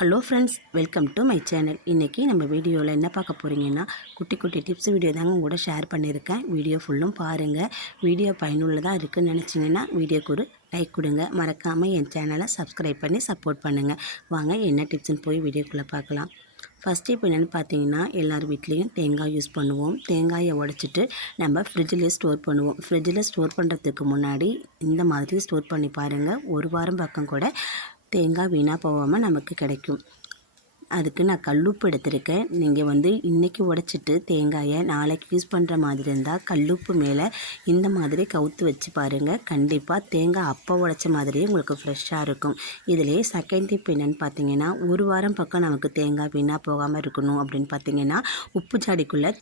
Hello friends welcome to my channel இன்றைக்கி நம்ம வீடியோவில் என்ன பார்க்க போகிறீங்கன்னா குட்டி குட்டி டிப்ஸ் வீடியோ தாங்க உங்க கூட ஷேர் பண்ணியிருக்கேன் வீடியோ ஃபுல்லும் பாருங்கள் வீடியோ பயனுள்ளதாக இருக்குன்னு நினச்சிங்கன்னா வீடியோக்கு ஒரு லைக் கொடுங்க. மறக்காமல் என் சேனலை சப்ஸ்கிரைப் பண்ணி சப்போர்ட் பண்ணுங்கள் வாங்க என்ன டிப்ஸ்னு போய் வீடியோக்குள்ளே பார்க்கலாம். ஃபஸ்ட்டு இப்போ என்னென்னு பார்த்தீங்கன்னா எல்லார் வீட்லேயும் தேங்காய் யூஸ் பண்ணுவோம். தேங்காயை உடச்சிட்டு நம்ம ஃப்ரிட்ஜில் ஸ்டோர் பண்ணுவோம். ஃப்ரிட்ஜில் ஸ்டோர் பண்ணுறதுக்கு முன்னாடி இந்த மாதிரி ஸ்டோர் பண்ணி பாருங்கள் ஒரு வாரம் பக்கம் கூட தேங்காய் வீணாக போகாமல் நமக்கு கிடைக்கும். அதுக்கு நான் கல்லுப்பு எடுத்திருக்கேன். நீங்கள் வந்து இன்றைக்கி உடச்சிட்டு தேங்காயை நாளைக்கு யூஸ் பண்ணுற மாதிரி இருந்தால் கல்லுப்பு மேலே இந்த மாதிரி கவுத்து வச்சு பாருங்கள் கண்டிப்பாக தேங்காய் அப்போ உடைச்ச மாதிரியே உங்களுக்கு ஃப்ரெஷ்ஷாக இருக்கும். இதிலே செகண்ட் டிப் என்னென்னு பார்த்தீங்கன்னா ஒரு வாரம் பக்கம் நமக்கு தேங்காய் வீணாக போகாமல் இருக்கணும் அப்படின்னு பார்த்தீங்கன்னா உப்பு ஜாடிக்குள்ளே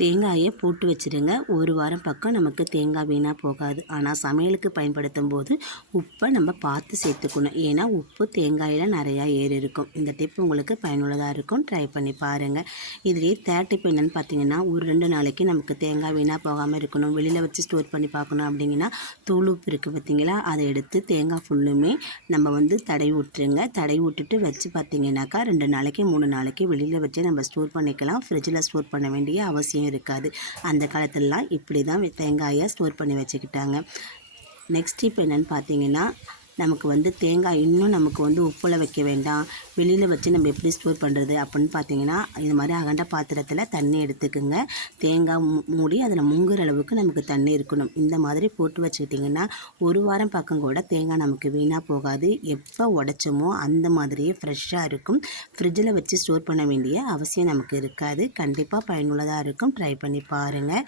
தேங்காயை போட்டு வச்சுருங்க. ஒரு வாரம் பக்கம் நமக்கு தேங்காய் வீணாக போகாது. ஆனால் சமையலுக்கு பயன்படுத்தும் போது உப்பை நம்ம பார்த்து சேர்த்துக்கணும். ஏன்னா உப்பு தேங்காயில் நிறையா ஏறி இருக்கும். இந்த டிப் உங்களுக்கு பயனுள்ளதாக இருக்கும். ட்ரை பண்ணி பாருங்கள் இதுலேயே தேர்ட் டிப் என்னென்னு பார்த்தீங்கன்னா ஒரு ரெண்டு நாளைக்கு நமக்கு தேங்காய் வீணாக போகாமல் இருக்கணும். வெளியில் வச்சு ஸ்டோர் பண்ணி பார்க்கணும் அப்படிங்கன்னா தூள் உப்பு இருக்குது பார்த்தீங்களா அதை எடுத்து தேங்காய் ஃபுல்லுமே நம்ம வந்து தடை விட்டுருங்க. தடை விட்டுட்டு வச்சு பார்த்தீங்கன்னாக்கா ரெண்டு நாளைக்கு மூணு நாளைக்கு வெளியில் வச்சு நம்ம ஸ்டோர் பண்ணிக்கலாம். ஃப்ரிட்ஜில் ஸ்டோர் பண்ண வேண்டிய அவசியம் இருக்காது. அந்த காலத்துலலாம் இப்படி தான் தேங்காயை ஸ்டோர் பண்ணி வச்சுக்கிட்டாங்க. நெக்ஸ்ட் இப்போ என்னென்னு பார்த்தீங்கன்னா நமக்கு வந்து தேங்காய் இன்னும் நமக்கு வந்து உப்பில் வைக்க வேண்டாம். வெளியில் வச்சு நம்ம எப்படி ஸ்டோர் பண்ணுறது அப்படின்னு பார்த்தீங்கன்னா இது மாதிரி அகண்ட பாத்திரத்தில் தண்ணி எடுத்துக்குங்க. தேங்காய் மூடி அதில் முங்குற அளவுக்கு நமக்கு தண்ணி இருக்கணும். இந்த மாதிரி போட்டு வச்சுக்கிட்டிங்கன்னா ஒரு வாரம் பக்கம் கூட தேங்காய் நமக்கு வீணாக போகாது. எப்போ உடைச்சோமோ அந்த மாதிரியே ஃப்ரெஷ்ஷாக இருக்கும். ஃப்ரிட்ஜில் வச்சு ஸ்டோர் பண்ண வேண்டிய அவசியம் நமக்கு இருக்காது. கண்டிப்பாக பயனுள்ளதாக இருக்கும். ட்ரை பண்ணி பாருங்கள்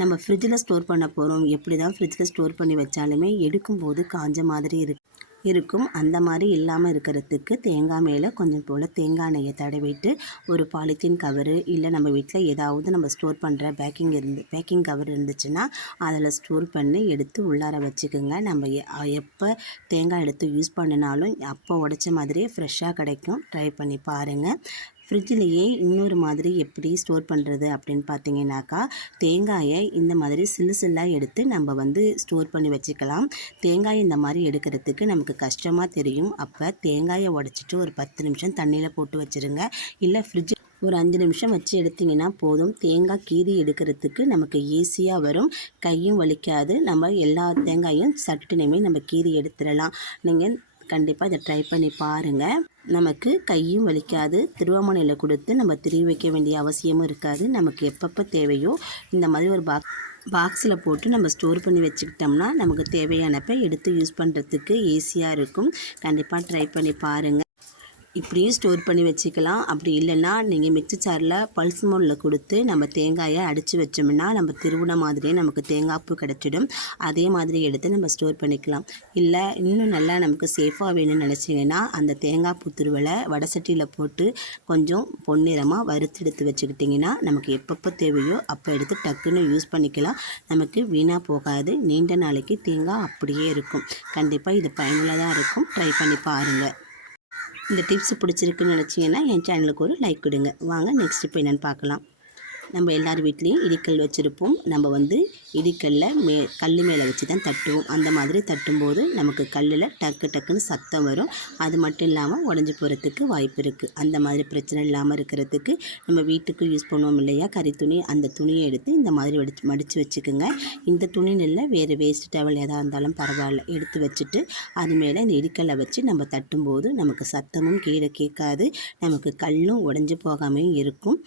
நம்ம ஃப்ரிட்ஜில் ஸ்டோர் பண்ண போகிறோம் எப்படி தான் ஃப்ரிட்ஜில் ஸ்டோர் பண்ணி வச்சாலுமே எடுக்கும்போது காஞ்ச மாதிரி இருக்கு இருக்கும். அந்த மாதிரி இல்லாமல் இருக்கிறதுக்கு தேங்காய் மேலே கொஞ்சம் போல் தேங்காய் எண்ணெயை தடவிட்டு ஒரு பாலித்தீன் கவரு இல்லை நம்ம வீட்டில் ஏதாவது நம்ம ஸ்டோர் பண்ணுற பேக்கிங் இருந்து பேக்கிங் கவர் இருந்துச்சுன்னா அதில் ஸ்டோர் பண்ணி எடுத்து உள்ளார வச்சுக்கோங்க. நம்ம எப்போ தேங்காய் எடுத்து யூஸ் பண்ணினாலும் அப்போ உடைச்ச மாதிரியே ஃப்ரெஷ்ஷாக கிடைக்கும். ட்ரை பண்ணி பாருங்கள் ஃப்ரிட்ஜிலேயே இன்னொரு மாதிரி எப்படி ஸ்டோர் பண்ணுறது அப்படின்னு பார்த்தீங்கன்னாக்கா தேங்காயை இந்த மாதிரி சில்லு சில்லாக எடுத்து நம்ம வந்து ஸ்டோர் பண்ணி வச்சுக்கலாம். தேங்காய் இந்த மாதிரி எடுக்கிறதுக்கு நமக்கு கஷ்டமாக தெரியும். அப்போ தேங்காயை உடச்சிட்டு ஒரு பத்து நிமிஷம் தண்ணியில் போட்டு வச்சுருங்க. இல்லை ஃப்ரிட்ஜ் ஒரு அஞ்சு நிமிஷம் வச்சு எடுத்திங்கன்னா போதும். தேங்காய் கீரி எடுக்கிறதுக்கு நமக்கு ஈஸியாக வரும். கையும் வலிக்காது. நம்ம எல்லா தேங்காயும் சட்டுனுமே நம்ம கீரி எடுத்துடலாம். நீங்கள் கண்டிப்பாக இதை ட்ரை பண்ணி பாருங்கள் நமக்கு கையும் வலிக்காது திருவாமணையில் கொடுத்து நம்ம திரி வைக்க வேண்டிய அவசியமும் இருக்காது. நமக்கு எப்பப்போ தேவையோ இந்த மாதிரி ஒரு பாக்ஸ் பாக்ஸில் போட்டு நம்ம ஸ்டோர் பண்ணி வச்சுக்கிட்டோம்னா நமக்கு தேவையானப்ப எடுத்து யூஸ் பண்ணுறதுக்கு ஈஸியாக இருக்கும். கண்டிப்பாக ட்ரை பண்ணி பாருங்கள் இப்படியும் ஸ்டோர் பண்ணி வச்சுக்கலாம். அப்படி இல்லைன்னா நீங்கள் மிக்சி சாரில் பல்ஸ் மோடில் கொடுத்து நம்ம தேங்காயை அடித்து வச்சோம்னா நம்ம திருவிழா மாதிரியே நமக்கு தேங்காய் பூ கிடச்சிடும். அதே மாதிரி எடுத்து நம்ம ஸ்டோர் பண்ணிக்கலாம். இல்லை இன்னும் நல்லா நமக்கு சேஃபாக வேணும்னு நினச்சிங்கன்னா அந்த தேங்காய் பூ திருவலை வடசட்டியில் போட்டு கொஞ்சம் பொன்னிறமாக வறுத்து எடுத்து வச்சுக்கிட்டிங்கன்னா நமக்கு எப்பப்போ தேவையோ அப்போ எடுத்து டக்குன்னு யூஸ் பண்ணிக்கலாம். நமக்கு வீணாக போகாது. நீண்ட நாளைக்கு தேங்காய் அப்படியே இருக்கும். கண்டிப்பாக இது பயனுள்ளதாக இருக்கும். ட்ரை பண்ணி பாருங்கள் இந்த டிப்ஸ் பிடிச்சிருக்குன்னு நினச்சிங்கன்னா என் சேனலுக்கு ஒரு லைக் கொடுங்க. வாங்க நெக்ஸ்ட் இப்போ என்னென்னு பார்க்கலாம். நம்ம எல்லார் வீட்லேயும் இடிக்கல் வச்சுருப்போம். நம்ம வந்து இடிக்கல்ல மே கல் மேலே வச்சு தான் தட்டுவோம். அந்த மாதிரி தட்டும்போது நமக்கு கல்லில் டக்கு டக்குன்னு சத்தம் வரும். அது மட்டும் இல்லாமல் உடஞ்சி போகிறதுக்கு வாய்ப்பு இருக்குது அந்த மாதிரி பிரச்சனை இல்லாமல் இருக்கிறதுக்கு நம்ம வீட்டுக்கு யூஸ் பண்ணுவோம் இல்லையா? கறி துணி. அந்த துணியை எடுத்து இந்த மாதிரி வடிச்சு மடித்து வச்சுக்கோங்க. இந்த துணி நெல்ல வேறு வேஸ்ட் டவல் எதாக இருந்தாலும் பரவாயில்ல. எடுத்து வச்சுட்டு அது மேலே இந்த இடிக்கல்லை வச்சு நம்ம தட்டும்போது நமக்கு சத்தமும் கீழே கேட்காது. நமக்கு கல்லும் உடஞ்சி போகாமையும் இருக்கும்.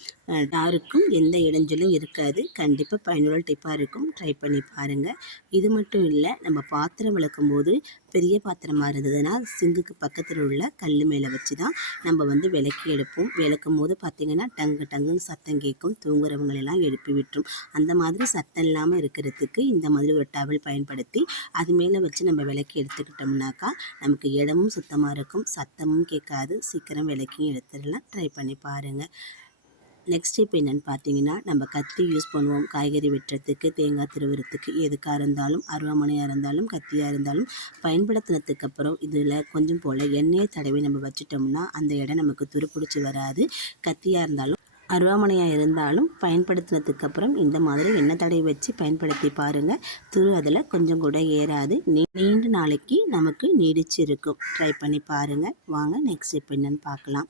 யாருக்கும் எந்த இடைஞ்சலும் இருக்காது. கண்டிப்பாக பயனுள்ள டிப்பாக இருக்கும். ட்ரை பண்ணி பாருங்கள் இது மட்டும் இல்லை நம்ம பாத்திரம் விளக்கும் போது பெரிய பாத்திரமாக இருந்ததுன்னா சிங்குக்கு பக்கத்தில் உள்ள கல் மேலே வச்சு தான் நம்ம வந்து விளக்கி எடுப்போம். விளக்கும் போது பார்த்திங்கன்னா டங்கு டங்குன்னு சத்தம் கேட்கும். தூங்குறவங்களெல்லாம் எழுப்பி விட்டுரும். அந்த மாதிரி சத்தம் இல்லாமல் இருக்கிறதுக்கு இந்த மாதிரி ஒரு டவல் பயன்படுத்தி அது மேலே வச்சு நம்ம விளக்கி எடுத்துக்கிட்டோம்னாக்கா நமக்கு இடமும் சுத்தமாக இருக்கும். சத்தமும் கேட்காது. சீக்கிரம் விளக்கியும் எடுத்துடலாம். ட்ரை பண்ணி பாருங்கள் நெக்ஸ்ட் இப்போ என்னென்னு பார்த்தீங்கன்னா நம்ம கத்தி யூஸ் பண்ணுவோம். காய்கறி வெட்டுறதுக்கு தேங்காய் திருவுறத்துக்கு எதுக்காக இருந்தாலும் அருவாமனையாக இருந்தாலும் கத்தியாக இருந்தாலும் பயன்படுத்தினதுக்கு அப்புறம் இதில் கொஞ்சம் போல் எண்ணெயை தடவி நம்ம வச்சிட்டோம்னா அந்த இடம் நமக்கு துருப்பிடிச்சி வராது. கத்தியாக இருந்தாலும் அருவாமனையாக இருந்தாலும் பயன்படுத்தினதுக்கு அப்புறம் இந்த மாதிரி எண்ணெய் தடவை வச்சு பயன்படுத்தி பாருங்கள் துரு அதில் கொஞ்சம் கூட ஏறாது. நீ நீண்ட நாளைக்கு நமக்கு நீடிச்சு இருக்கும் ட்ரை பண்ணி பாருங்கள் வாங்க நெக்ஸ்ட் இப்போ என்னென்னு பார்க்கலாம்.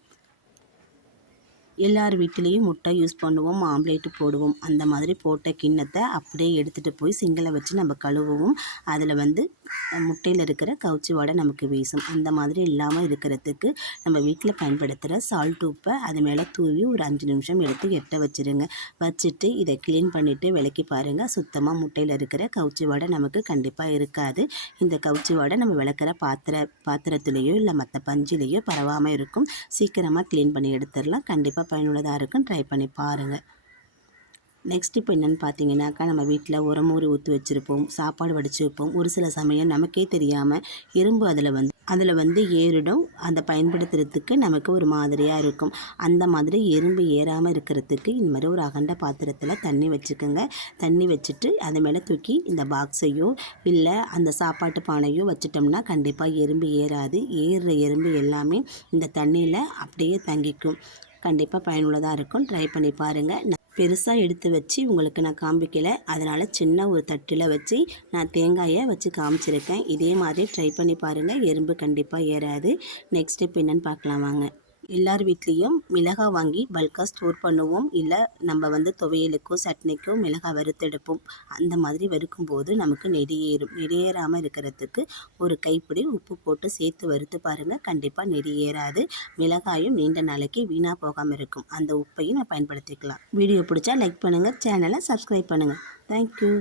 எல்லார் வீட்டிலையும் முட்டை யூஸ் பண்ணுவோம் ஆம்லேட்டு போடுவோம். அந்த மாதிரி போட்ட கிண்ணத்தை அப்படியே எடுத்துகிட்டு போய் சிங்கில் வச்சு நம்ம கழுவுவோம். அதில் வந்து முட்டையில் இருக்கிற கவுச்சி வாடை நமக்கு வீசும். அந்த மாதிரி இல்லாமல் இருக்கிறதுக்கு நம்ம வீட்டில் பயன்படுத்துகிற சால்ட் உப்பை அது மேலே தூவி ஒரு அஞ்சு நிமிஷம் எடுத்து எட்ட வச்சுருங்க. வச்சுட்டு இதை க்ளீன் பண்ணிவிட்டு விளக்கி பாருங்கள் சுத்தமாக முட்டையில் இருக்கிற கவுச்சி வாடை நமக்கு கண்டிப்பாக இருக்காது. இந்த கவுச்சி வாடை நம்ம விளக்குற பாத்திர பாத்திரத்துலேயோ இல்லை மற்ற பஞ்சிலேயோ பரவாமல் இருக்கும். சீக்கிரமாக க்ளீன் பண்ணி எடுத்துடலாம். கண்டிப்பாக பயனுள்ளதாக இருக்கும் ட்ரை பண்ணி பாருங்கள் நெக்ஸ்ட் இப்போ என்னென்னு பார்த்தீங்கன்னாக்கா நம்ம வீட்டில் உரமூறி ஊற்றி வச்சுருப்போம் சாப்பாடு வடித்து வைப்போம். ஒரு சில சமயம் நமக்கே தெரியாமல் எறும்பு அதில் வந்து அதில் வந்து ஏறிடும். அதை பயன்படுத்துறதுக்கு நமக்கு ஒரு மாதிரியாக இருக்கும். அந்த மாதிரி எறும்பு ஏறாமல் இருக்கிறதுக்கு இந்த மாதிரி ஒரு அகண்ட பாத்திரத்தில் தண்ணி வச்சுக்கோங்க. தண்ணி வச்சுட்டு அது மேலே தூக்கி இந்த பாக்ஸையோ இல்லை அந்த சாப்பாட்டு பானையோ வச்சிட்டோம்னா கண்டிப்பாக எறும்பு ஏறாது. ஏறுற எறும்பு எல்லாமே இந்த தண்ணியில் அப்படியே தங்கிக்கும். கண்டிப்பாக பயனுள்ளதாக இருக்கும். ட்ரை பண்ணி பாருங்கள் நான் பெருசாக எடுத்து வச்சு உங்களுக்கு நான் காமிக்கலை. அதனால் சின்ன ஒரு தட்டில் வச்சு நான் தேங்காயை வச்சு காமிச்சிருக்கேன். இதே மாதிரி ட்ரை பண்ணி பாருங்கள் எறும்பு கண்டிப்பாக ஏறாது. நெக்ஸ்ட் ஸ்டெப் என்னென்னு பார்க்கலாம் வாங்க. எல்லார் வீட்லேயும் மிளகாய் வாங்கி பல்காக ஸ்டோர் பண்ணுவோம். இல்லை நம்ம வந்து துவையலுக்கோ சட்னிக்கோ மிளகாய் வறுத்தெடுப்போம். அந்த மாதிரி வறுக்கும்போது நமக்கு நெடியேறும். நெடியேறாமல் இருக்கிறதுக்கு ஒரு கைப்பிடி உப்பு போட்டு சேர்த்து வறுத்து பாருங்கள் கண்டிப்பாக நெடியேறாது. மிளகாயும் நீண்ட நாளைக்கு வீணாக போகாமல் இருக்கும். அந்த உப்பையும் நான் பயன்படுத்திக்கலாம். வீடியோ பிடிச்சா லைக் பண்ணுங்கள் சேனலை சப்ஸ்கிரைப் பண்ணுங்கள் தேங்க்யூ